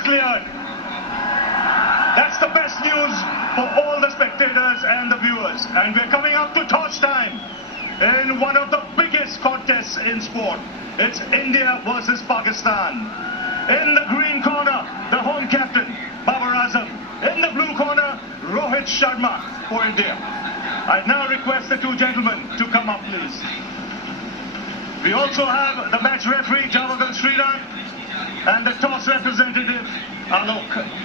cleared. That's the best news for all the spectators and the viewers. And we're coming up to torch time in one of the biggest contests in sport. It's India versus Pakistan. In the green corner, the home captain, Babar Azam. In the blue corner, Rohit Sharma for India. I now request the two gentlemen to come up, please. We also have the match referee, Javagan Sriram, and the toss representative, Alok.